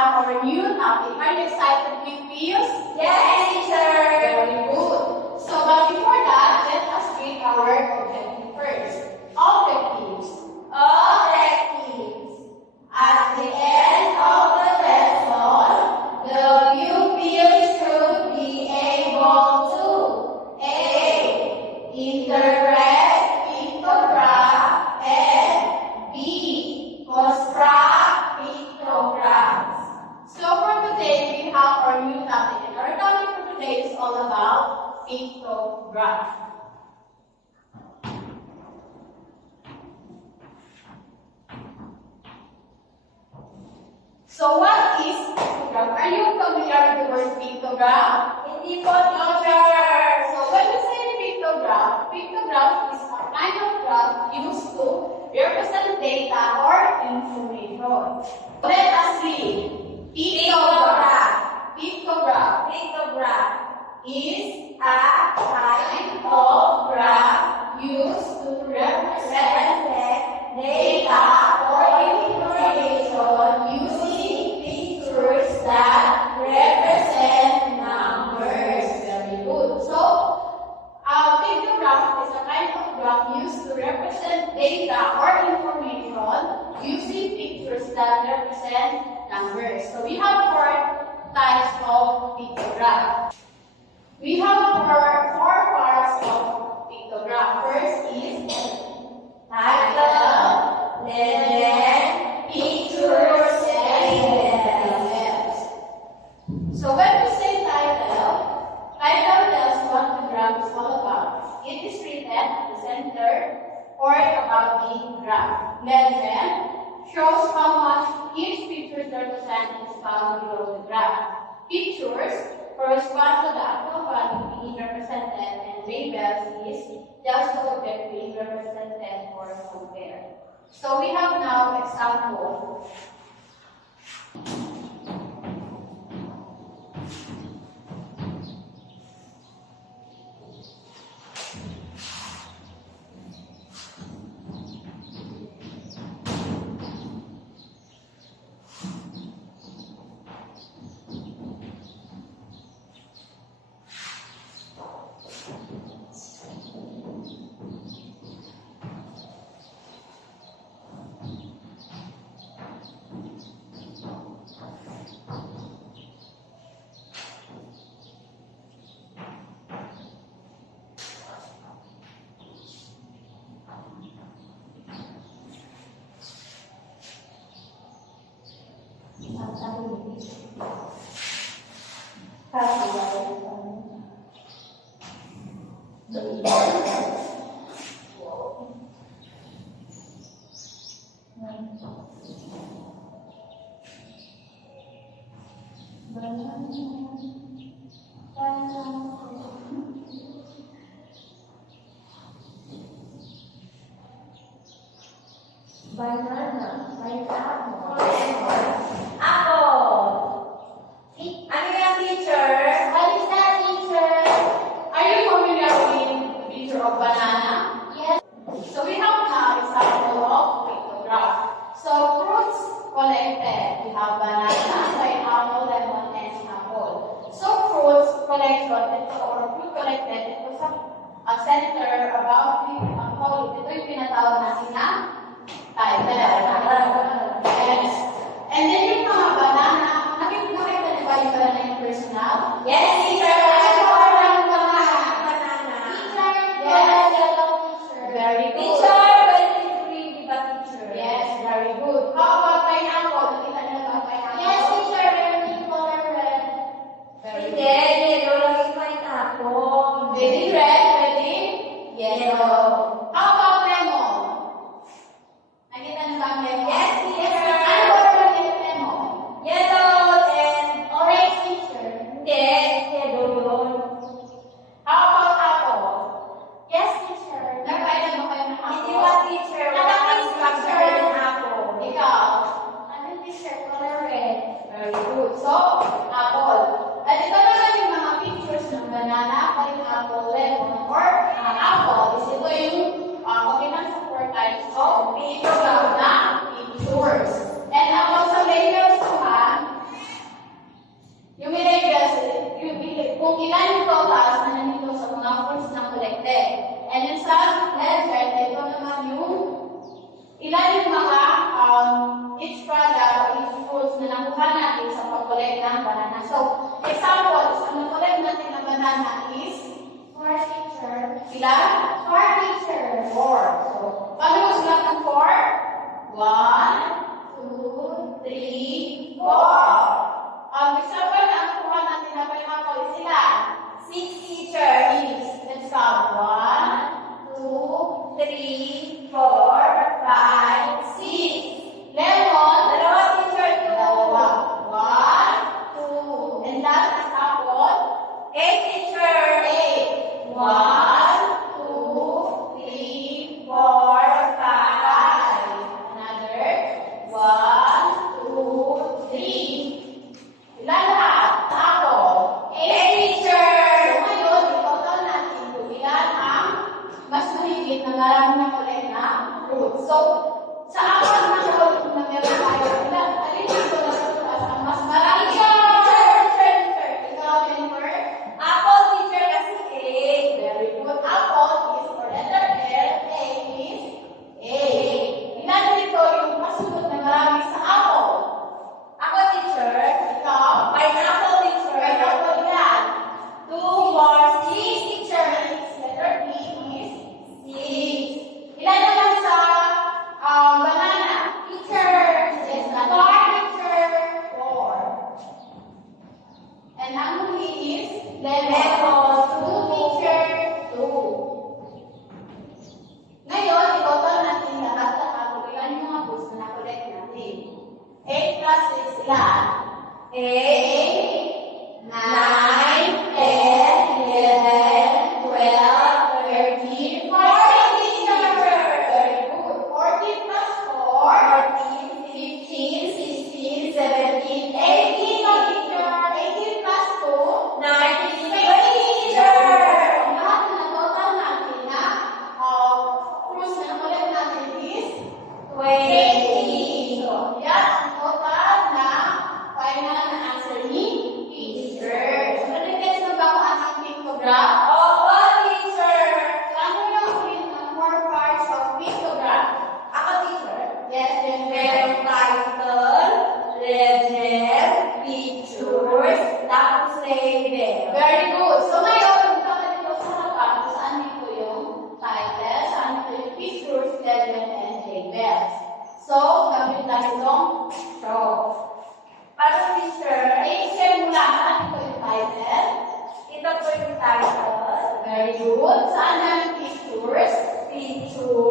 have our new topic. Are you excited with views? Yes, teacher. Very good. So, but before that, let us read our objective first. Objectives. Objectives. At the end of the lesson, the pupils should be able to A. Interpret pictograph and B. Construct pictographs. So, for today, we have our new topic. And our topic for today is all about pictograph. So, what is pictograph? Are you familiar with the word pictograph? Hindi po, teacher. So, when we say pictograph, pictograph is a kind of graph used to represent data or information. Let us read. Pictograph. Pictograph Pictograph is a kind of graph used to represent represent data or information using pictures that represent numbers. Very good. So, pictograph is a kind of graph used to represent data or information using pictures that represent numbers. So, we have four types of pictograph. We have four parts of pictograph. First is title, then pictures, labels. So when we say title tells what the graph is all about. It is written at the center or above the graph. Legend shows how much each picture represents is found below the graph. Pictures correspond to the actual value being represented, and labels is just the object being represented or compared. So we have now example. Banana, pineapple, apple. Ano yan, teacher? What is that, teacher? Are you familiar with the picture of banana? Yes. So we have now example of pictograph. So fruits collected. We have banana, pineapple, lemon, and apple. So fruits collection, ito or fruit collected, ito sa center about the ito yung pinatawag natin na title. Yes. And then yung mga banana, nakita niyo ba yung banana yung personal? Yes, teacher. Very good. Teacher, pwede read, di ba, teacher? Yes, very good. How about pineapple? Nakita niyo ba ang pineapple? Yes, teacher. Very color red. Very Hindi, good. yellow lang yung pineapple. Ready red? Ready? Yellow. How about lemon? Nakita niyo ba ang lemon? Yes, teacher. Ano color lang yung lemon? Yellow and Orange, teacher. hindi, yellow yun. How about apple? Yes, teacher. Nakailan mo kayo ng Hindi apple? ba, teacher? Wala kang structure ng apple. Ikaw? Ano, teacher? Color red. Very good. So, apple. At ito naman yung mga pictures ng banana, pineapple, lemon, or apple. Is ito yung kabilang sa four types of pictures na pictures. And about sa layers naman, kung ilan yung totals na nandito sa mga fruits na collected. And yung sa ledger, ito naman yung ilan yung mga each product or each fruits na nakuha natin sa pag-collect ng banana. So, example, sa na-collect natin na banana is 4, teacher. ilan? 4, teacher. 4. So, paano mo sulat ng 4? 1, 2, 3, 4. Example na ang kuha natin na pineapple is ilan? 6, teacher. Let's count. 1, 2, 3, 4, 5, 6. 2, lemon. Dalawa, teacher. Dalawa. 1, 2. And last is apple. 8, teacher. 8. 1, 2, 3, 4, 5. Another. 1, 2, 3. Ilan lahat? Apple. 8, teacher. So ngayon, itotal natin kung ilan ang mas mahigit na marami na collect na fruit. So, sa apat na fruit na meron tayo, ilan? Alin dito na fruit ang mas marami? Teacher. Ikaw, Jennifer? Apple, teacher, kasi 8. Very good. Apple is for letter L. A is 8. Ilan dito yung masunod na marami sa apple? Ako, teacher. Ikaw? Pineapple, teacher. Pineapple ilan? 2 more, 6, teacher. Letter B is 6. Ilan naman sa banana? Teacher. Yes, 4, teacher. 4. And ang huli is lemon. Lemon. 2, teacher. 2. Ngayon, itotal natin lahat-lahat kung ilan yung mga fruits na na-collect natin. 8 plus 6 ilan? 8, 9, 10, 11, 12, 13, 14, teacher. Very good. 14 plus 4. 14, 15, 16, 17, 18, teacher. 18 plus 2. 19, 20, teacher. Ang lahat na total natin na fruits na na-collect natin is 20. So, yan ang total na final na answer ni teacher. So, nag-test na ba ang ating pictogram? Opo, teacher. So, ano yung print ng 4 parts of pictogram? Ako, teacher. Yes, then Merong title, legend, pictures, tapos label. very good. So, ngayon, punta ka dito sa harapan kung saan dito yung title, saan dito yung pictures, legend, and labels. So, gamit lang itong show. Para teacher, I-share mo lang saan dito yung title. ito po yung title, Very good. Saan na yung pictures? picture,